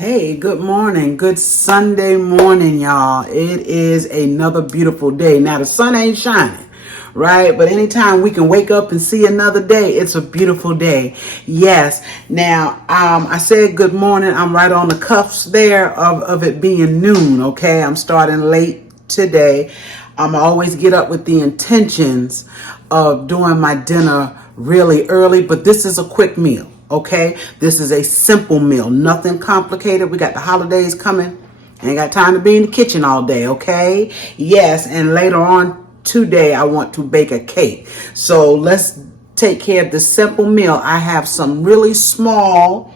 Hey, good morning. Good Sunday morning, y'all. It is another beautiful day. Now, the sun ain't shining, right? But anytime we can wake up and see another day, it's a beautiful day. Yes. Now, I said good morning. I'm right on the cuffs there of it being noon, okay? I'm starting late today. I always get up with the intentions of doing my dinner really early, but this is a quick meal. Okay, this is a simple meal, nothing complicated. We got the holidays coming. Ain't got time to be in the kitchen all day, okay? Yes, and later on today, I want to bake a cake. So let's take care of this simple meal. I have some really small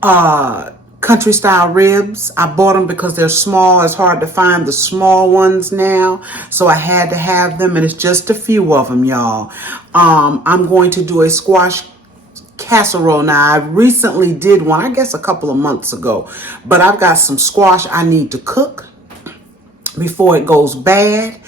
country style ribs. I bought them because they're small. It's hard to find the small ones now, so I had to have them, and it's just a few of them, y'all. I'm going to do a squash casserole. Now, I recently did one, I guess a couple of months ago, but I've got some squash I need to cook before it goes bad.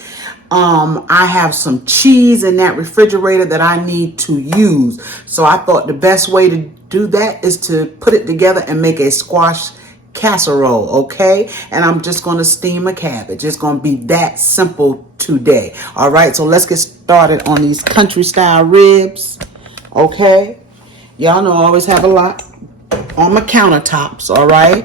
I have some cheese in that refrigerator that I need to use. So I thought the best way to do that is to put it together and make a squash casserole, okay? And I'm just going to steam a cabbage. It's going to be that simple today. All right, so let's get started on these country style ribs, okay? Y'all know I always have a lot on my countertops, all right?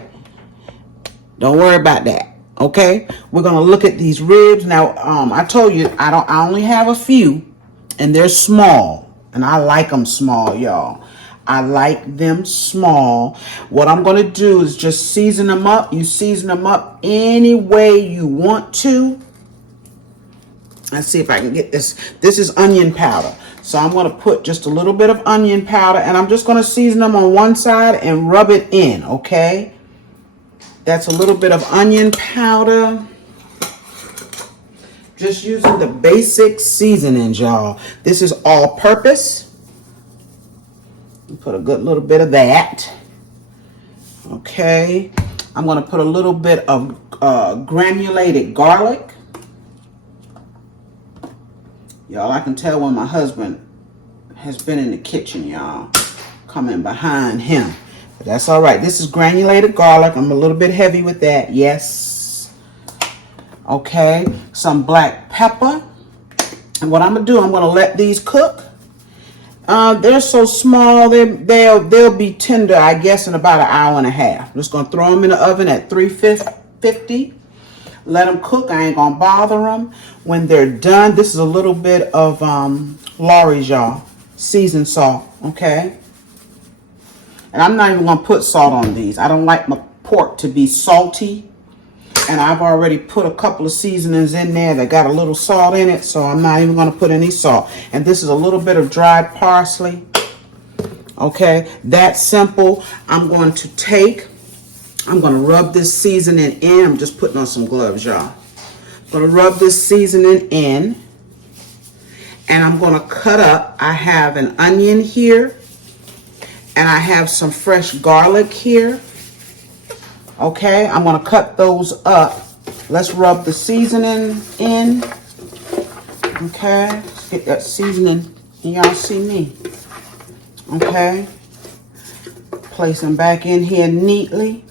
Don't worry about that, okay? We're gonna look at these ribs. Now, I told you I only have a few, and they're small, and I like them small, y'all. I like them small. What I'm gonna do is just season them up. You season them up any way you want to. Let's see if I can get this. This is onion powder. So I'm going to put just a little bit of onion powder, and I'm just going to season them on one side and rub it in, okay? That's a little bit of onion powder. Just using the basic seasonings, y'all. This is all purpose. Put a good little bit of that. Okay. I'm going to put a little bit of granulated garlic. Y'all, I can tell when my husband has been in the kitchen, y'all. Coming behind him. But that's all right. This is granulated garlic. I'm a little bit heavy with that. Yes. Okay. Some black pepper. And what I'm going to do, I'm going to let these cook. They're so small, they'll be tender, I guess, in about an hour and a half. I'm just going to throw them in the oven at 350. Let them cook. I ain't going to bother them. When they're done, this is a little bit of Lawry's, y'all. Seasoned salt, okay? And I'm not even going to put salt on these. I don't like my pork to be salty. And I've already put a couple of seasonings in there that got a little salt in it. So I'm not even going to put any salt. And this is a little bit of dried parsley. Okay, that's simple. I'm going to rub this seasoning in. I'm just putting on some gloves, y'all. I'm going to rub this seasoning in. And I'm going to cut up. I have an onion here. And I have some fresh garlic here. Okay, I'm going to cut those up. Let's rub the seasoning in. Okay, let's get that seasoning. And y'all see me. Okay. Place them back in here neatly.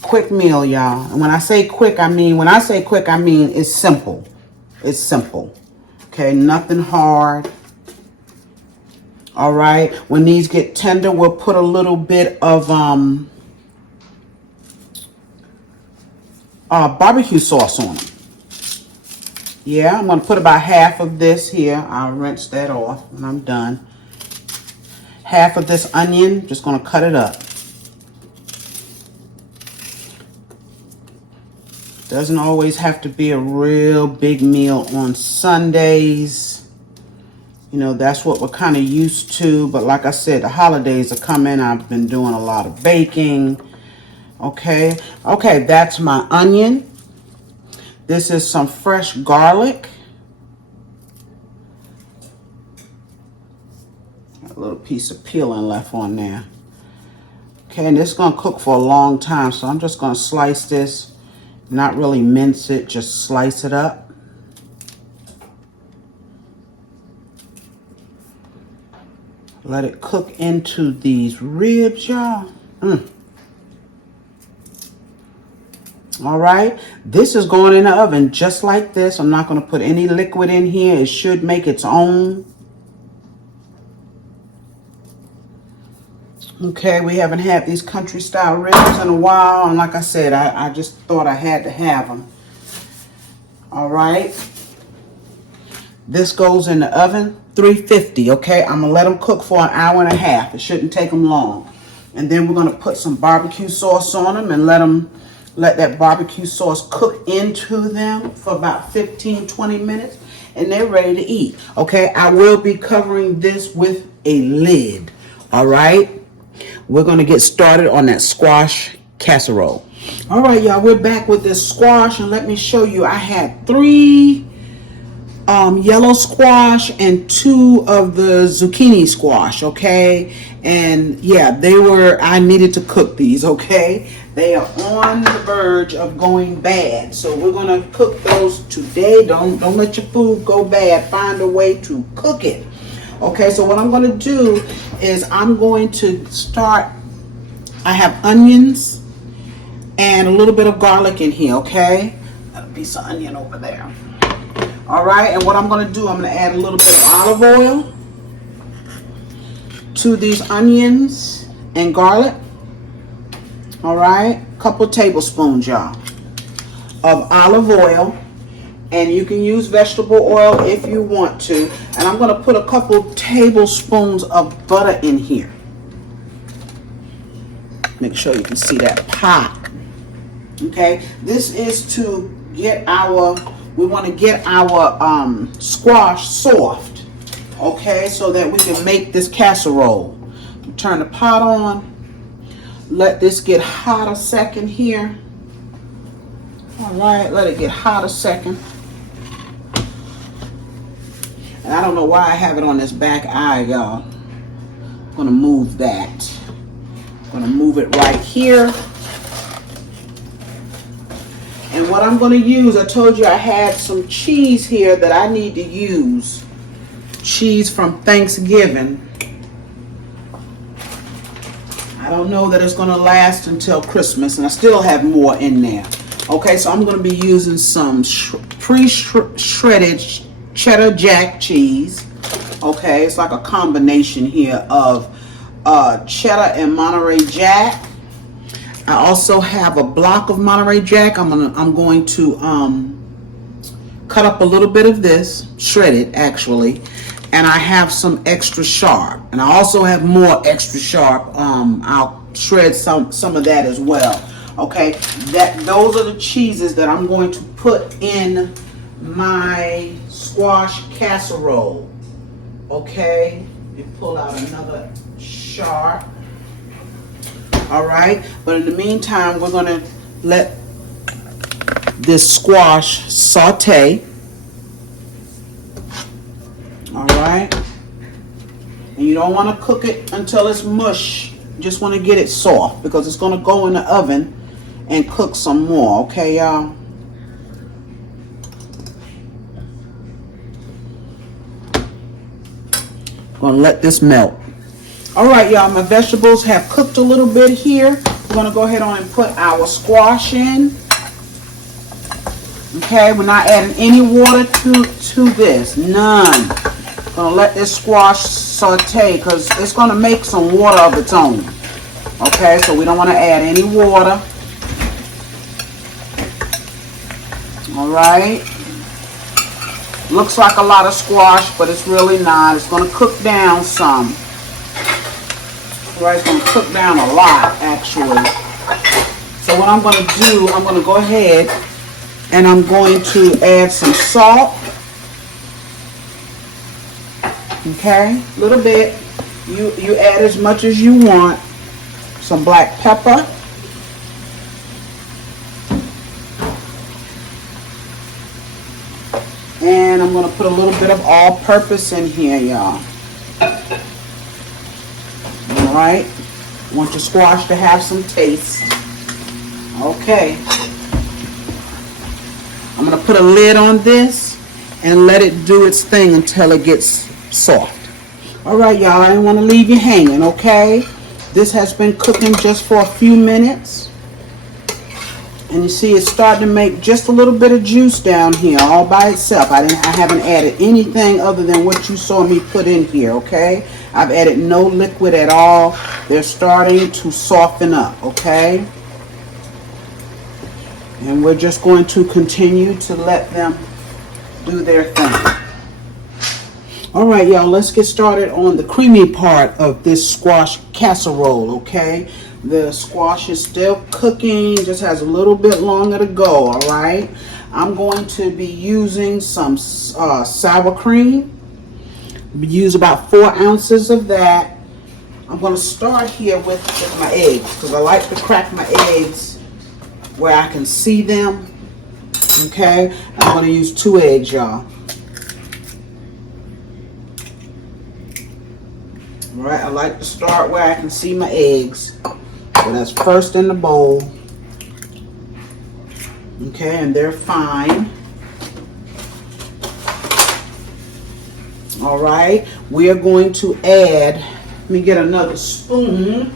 Quick meal, y'all. And when I say quick, I mean it's simple. It's simple. Okay, nothing hard. All right. When these get tender, we'll put a little bit of barbecue sauce on them. Yeah, I'm going to put about half of this here. I'll rinse that off when I'm done. Half of this onion, just going to cut it up. Doesn't always have to be a real big meal on Sundays. You know, that's what we're kind of used to. But like I said, the holidays are coming. I've been doing a lot of baking. Okay, that's my onion. This is some fresh garlic. A little piece of peeling left on there. Okay, and this is going to cook for a long time, so I'm just going to slice this. Not really mince it, just slice it up. Let it cook into these ribs, y'all. All right, this is going in the oven just like this. I'm not going to put any liquid in here. It should make its own. Okay, we haven't had these country style ribs in a while, and like I said, I just thought I had to have them. All right, this goes in the oven, 350. Okay, I'm gonna let them cook for an hour and a half. It shouldn't take them long. And then we're gonna put some barbecue sauce on them and let that barbecue sauce cook into them for about 15-20 minutes, and they're ready to eat. Okay, I will be covering this with a lid. All right, we're gonna get started on that squash casserole. All right, y'all, we're back with this squash, and let me show you. I had 3 yellow squash and 2 of the zucchini squash. Okay, and yeah, I needed to cook these. Okay, they are on the verge of going bad, so we're gonna cook those today. Don't let your food go bad. Find a way to cook it. Okay, so what I'm going to do is I'm going to start. I have onions and a little bit of garlic in here. Okay, got a piece of onion over there. All right, and what I'm going to do, I'm going to add a little bit of olive oil to these onions and garlic. All right, a couple tablespoons, y'all, of olive oil. And you can use vegetable oil if you want to. And I'm going to put a couple tablespoons of butter in here. Make sure you can see that pop. Okay, this is to get we want to get our squash soft. Okay, so that we can make this casserole. Turn the pot on. Let this get hot a second here. All right, let it get hot a second. And I don't know why I have it on this back eye, y'all. I'm going to move that. I'm going to move it right here. And what I'm going to use, I told you I had some cheese here that I need to use. Cheese from Thanksgiving. I don't know that it's going to last until Christmas, and I still have more in there. Okay, so I'm going to be using some pre-shredded cheddar jack cheese. Okay, it's like a combination here of cheddar and Monterey Jack. I also have a block of Monterey Jack. I'm going to cut up a little bit of this, shredded actually, and I have some extra sharp, and I also have more extra sharp. I'll shred some of that as well. Okay, those are the cheeses that I'm going to put in my squash casserole. Okay, let me pull out another sharp. All right, but in the meantime, we're going to let this squash saute. All right, and you don't want to cook it until it's mush. You just want to get it soft because it's going to go in the oven and cook some more. Okay, y'all. Gonna let this melt. All right, y'all, my vegetables have cooked a little bit here. We're gonna go ahead on and put our squash in. Okay, we're not adding any water to this, none. Gonna let this squash saute because it's gonna make some water of its own. Okay, so we don't want to add any water. All right. Looks like a lot of squash, but it's really not. It's going to cook down some. Right, it's going to cook down a lot, actually. So what I'm going to do, I'm going to go ahead and I'm going to add some salt. Okay, a little bit. You add as much as you want. Some black pepper. And I'm going to put a little bit of all-purpose in here, y'all. All right. Want your squash to have some taste. Okay. I'm going to put a lid on this and let it do its thing until it gets soft. All right, y'all. I didn't want to leave you hanging, okay? This has been cooking just for a few minutes. And you see it's starting to make just a little bit of juice down here all by itself. I haven't added anything other than what you saw me put in here, okay? I've added no liquid at all. They're starting to soften up, okay? And we're just going to continue to let them do their thing. All right, y'all, let's get started on the creamy part of this squash casserole, okay? The squash is still cooking, just has a little bit longer to go, all right? I'm going to be using some sour cream. Use about 4 ounces of that. I'm going to start here with my eggs because I like to crack my eggs where I can see them, okay? I'm going to use 2 eggs, y'all. All right, I like to start where I can see my eggs. So that's first in the bowl. Okay, and they're fine. All right, we are going to add, let me get another spoon.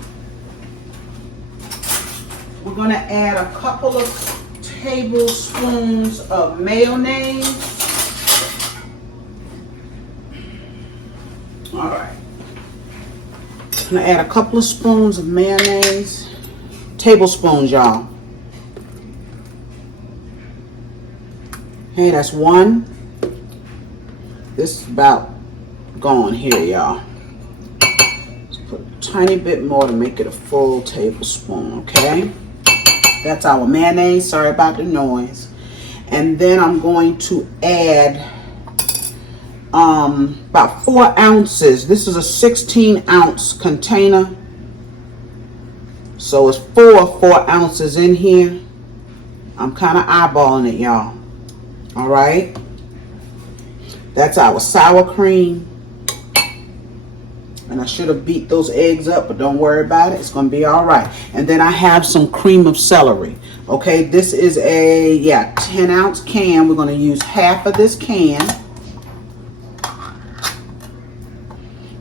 We're going to add a couple of tablespoons of mayonnaise. All right. I'm going to add a couple of spoons of mayonnaise. Tablespoons, y'all. Okay, that's 1. This is about gone here, y'all. Let's put a tiny bit more to make it a full tablespoon, okay? That's our mayonnaise. Sorry about the noise. And then I'm going to add about 4 ounces. This is a 16-ounce container, so it's 4 ounces in here. I'm kind of eyeballing it, y'all. All right, that's our sour cream, and I should have beat those eggs up, but don't worry about it, it's gonna be all right. And then I have some cream of celery. Okay, this is a 10-ounce can. We're going to use half of this can.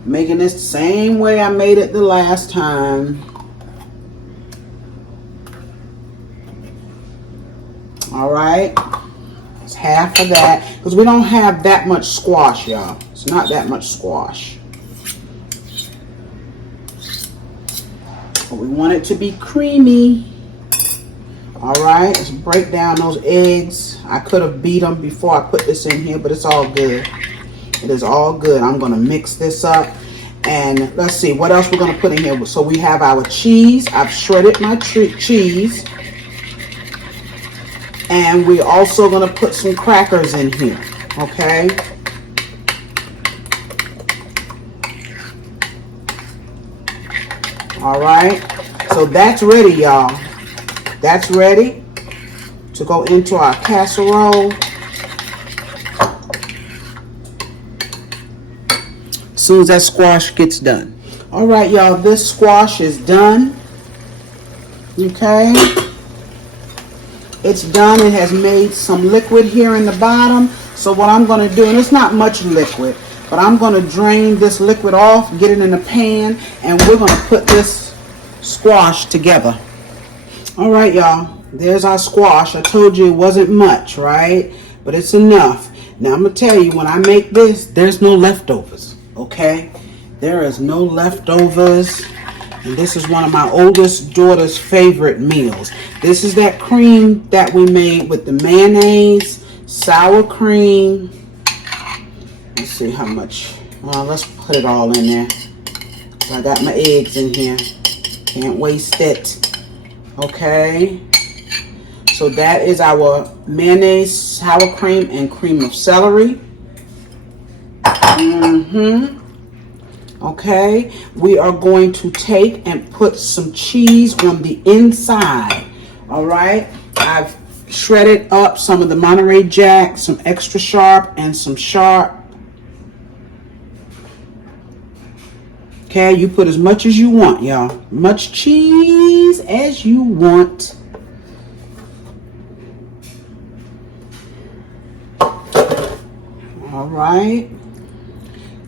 Making this the same way I made it the last time. All right, it's half of that because we don't have that much squash, y'all. It's not that much squash, but we want it to be creamy. All right, let's break down those eggs. I could have beat them before I put this in here, but it's all good. It is all good. I'm going to mix this up. And let's see what else we're going to put in here. So we have our cheese. I've shredded my cheese. And we're also going to put some crackers in here. Okay. All right. So that's ready, y'all. That's ready to go into our casserole. As soon as that squash gets done. All right, y'all, this squash is done. Okay. It's done. It has made some liquid here in the bottom. So what I'm going to do, and it's not much liquid, but I'm going to drain this liquid off, get it in a pan, and we're going to put this squash together. All right, y'all, there's our squash. I told you it wasn't much, right? But it's enough. Now, I'm going to tell you, when I make this, there's no leftovers. Okay, there is no leftovers, and this is one of my oldest daughter's favorite meals. This is that cream that we made with the mayonnaise, sour cream. Let's see how much. Well, let's put it all in there. I got my eggs in here. Can't waste it. Okay, so that is our mayonnaise, sour cream, and cream of celery. Okay, we are going to take and put some cheese on the inside. All right, I've shredded up some of the Monterey Jack, some extra sharp and some sharp. Okay, you put as much as you want, y'all. Much cheese as you want. All right.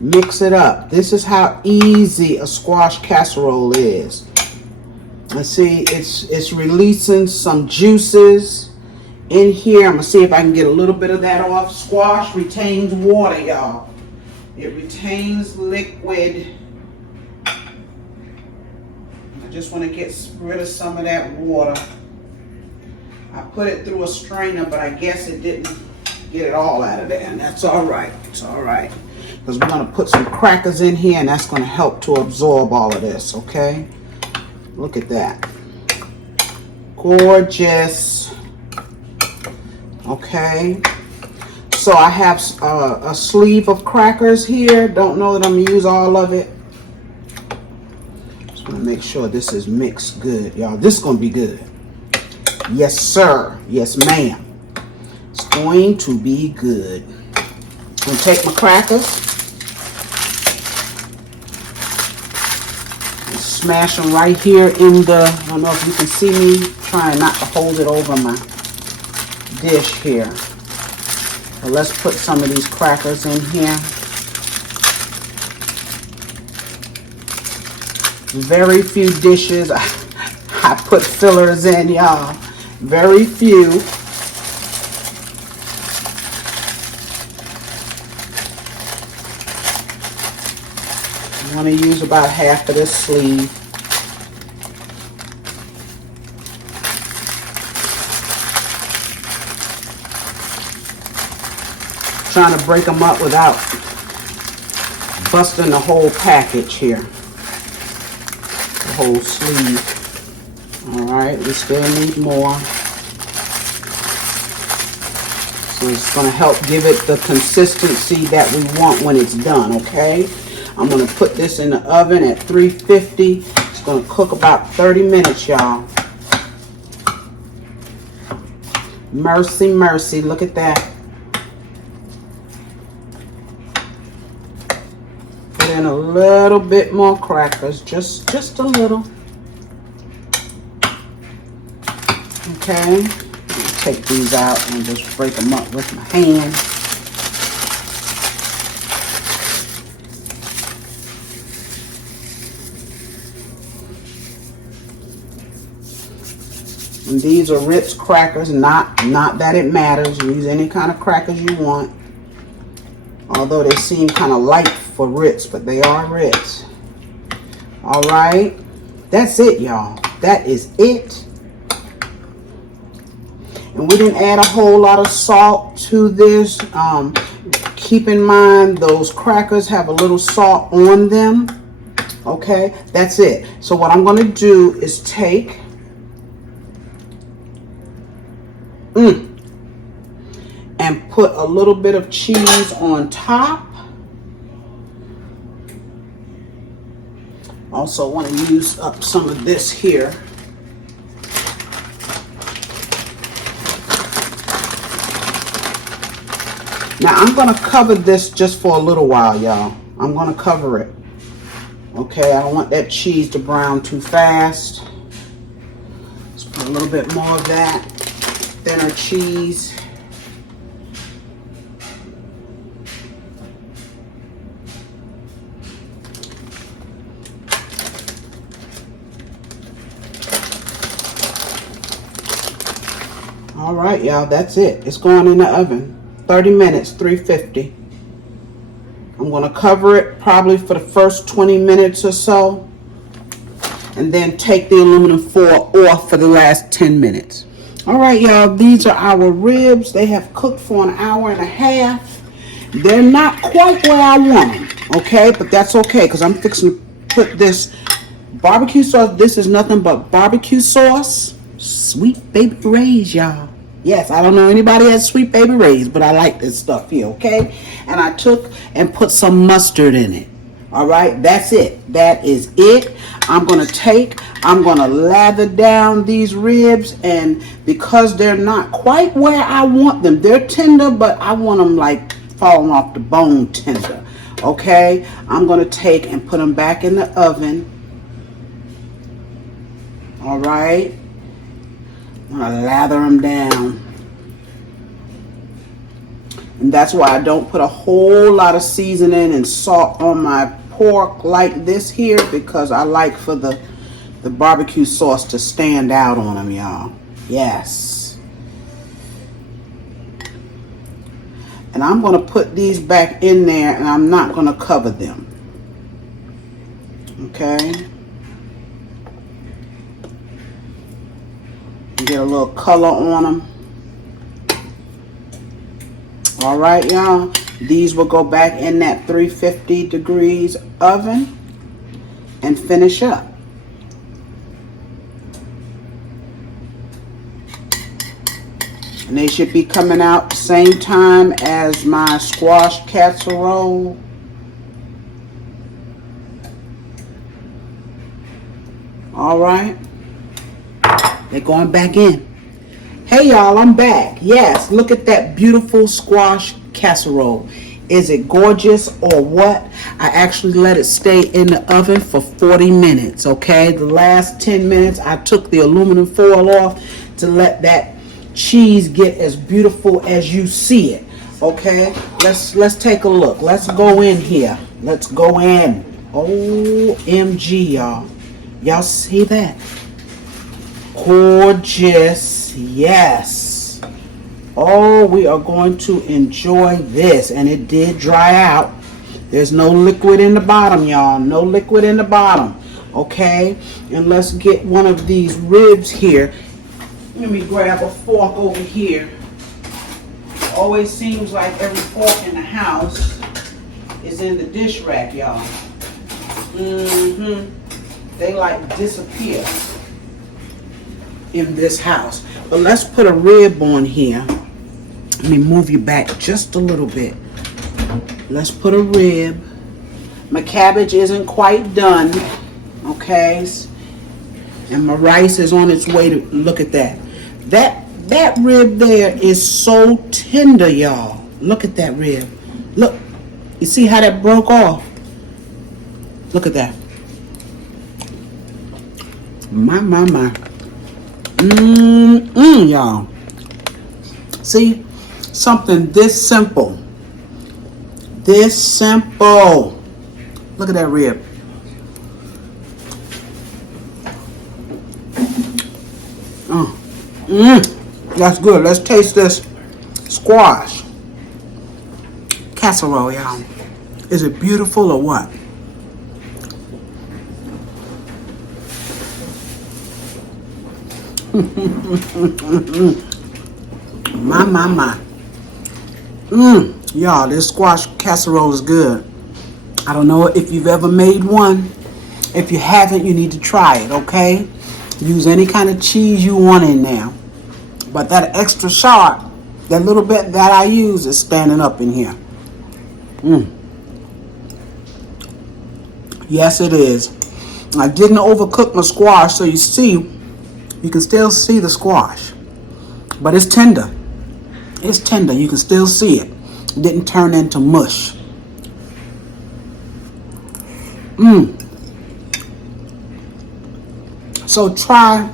Mix it up. This is how easy a squash casserole is. And see, it's releasing some juices in here. I'm gonna see if I can get a little bit of that off. Squash retains water, y'all. It retains liquid. I just want to get rid of some of that water. I put it through a strainer, but I guess it didn't get it all out of there, and that's all right. It's all right, because we're going to put some crackers in here, and that's going to help to absorb all of this, okay? Look at that. Gorgeous. Okay. So I have a sleeve of crackers here. Don't know that I'm going to use all of it. Just want to make sure this is mixed good, y'all. This is going to be good. Yes, sir. Yes, ma'am. It's going to be good. I'm going to take my crackers and smash them right here in the, I don't know if you can see me trying not to hold it over my dish here. But let's put some of these crackers in here. Very few dishes I put fillers in, y'all. Very few. I want to use about half of this sleeve. Trying to break them up without busting the whole package here. The whole sleeve. Alright, we still need more. So it's going to help give it the consistency that we want when it's done, okay? I'm going to put this in the oven at 350. It's going to cook about 30 minutes, y'all. Mercy, mercy. Look at that. Put in a little bit more crackers. Just a little. Okay. Take these out and just break them up with my hand. And these are Ritz crackers, not that it matters. Use any kind of crackers you want. Although they seem kind of light for Ritz, but they are Ritz. All right. That's it, y'all. That is it. And we didn't add a whole lot of salt to this. Keep in mind those crackers have a little salt on them. Okay, that's it. So what I'm going to do is take and put a little bit of cheese on top. Also want to use up some of this here. Now I'm going to cover this just for a little while, y'all. I'm going to cover it. Okay, I don't want that cheese to brown too fast. Let's put a little bit more of that thinner cheese. All right, y'all, that's it. It's going in the oven. 30 minutes, 350. I'm going to cover it probably for the first 20 minutes or so. And then take the aluminum foil off for the last 10 minutes. All right, y'all, these are our ribs. They have cooked for an hour and a half. They're not quite where I want them, okay? But that's okay, because I'm fixing to put this barbecue sauce. This is nothing but barbecue sauce. Sweet Baby Ray's, y'all. Yes, I don't know anybody has Sweet Baby Ray's, but I like this stuff here, okay? And I took and put some mustard in it. All right, that's it. That is it. I'm going to lather down these ribs, and because they're not quite where I want them, they're tender, but I want them like falling off the bone tender. Okay, I'm going to take and put them back in the oven. All right, I'm going to lather them down. And that's why I don't put a whole lot of seasoning and salt on my pork like this here, because I like for the barbecue sauce to stand out on them, y'all. Yes. And I'm going to put these back in there, and I'm not going to cover them. Okay. Get a little color on them. All right, y'all. These will go back in that 350 degrees oven and finish up. And they should be coming out the same time as my squash casserole. All right. They're going back in. Hey y'all, I'm back. Yes, look at that beautiful squash casserole. Is it gorgeous or what? I actually let it stay in the oven for 40 minutes, okay? The last 10 minutes, I took the aluminum foil off to let that cheese get as beautiful as you see it, okay? Let's take a look. Let's go in here. Let's go in. OMG, y'all. Y'all see that? Gorgeous. Yes. Oh, we are going to enjoy this. And it did dry out. There's no liquid in the bottom, y'all. No liquid in the bottom. Okay. And let's get one of these ribs here. Let me grab a fork over here. Always seems like every fork in the house is in the dish rack, y'all. They like disappear in this house. But let's put a rib on here. Let me move you back just a little bit. Let's put a rib. My cabbage isn't quite done, okay? And my rice is on its way to, look at that. That rib there is so tender, y'all. Look at that rib. Look, you see how that broke off? Look at that. My. Y'all. See? Something this simple. This simple. Look at that rib. That's good. Let's taste this squash casserole, y'all. Is it beautiful or what? My. Y'all, this squash casserole is good. I don't know if you've ever made one. If you haven't, you need to try it, okay? Use any kind of cheese you want in there. But that extra sharp, that little bit that I use is standing up in here. Yes, it is. I didn't overcook my squash, so you can still see the squash. But it's tender. It's tender. You can still see it. It didn't turn into mush. So try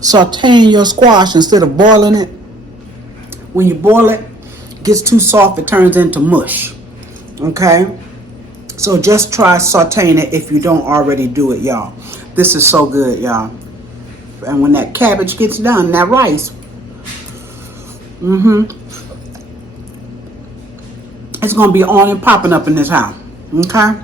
sauteing your squash instead of boiling it. When you boil it, it gets too soft, it turns into mush. Okay? So just try sauteing it if you don't already do it, y'all. This is so good, y'all. And when that cabbage gets done, that rice, it's going to be on and popping up in this house. Okay?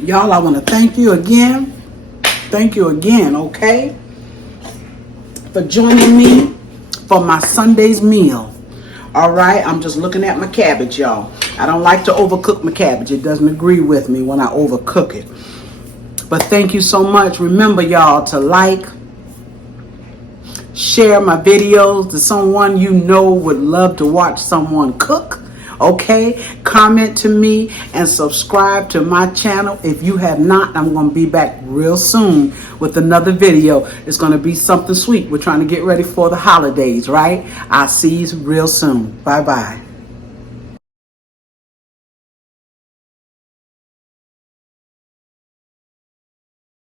Y'all, I want to thank you again. Thank you again, okay? For joining me for my Sunday's meal. All right? I'm just looking at my cabbage, y'all. I don't like to overcook my cabbage. It doesn't agree with me when I overcook it. But thank you so much. Remember, y'all, to like, share my videos to someone you know would love to watch someone cook. Okay? Comment to me and subscribe to my channel. If you have not, I'm going to be back real soon with another video. It's going to be something sweet. We're trying to get ready for the holidays, right? I'll see you real soon. Bye-bye.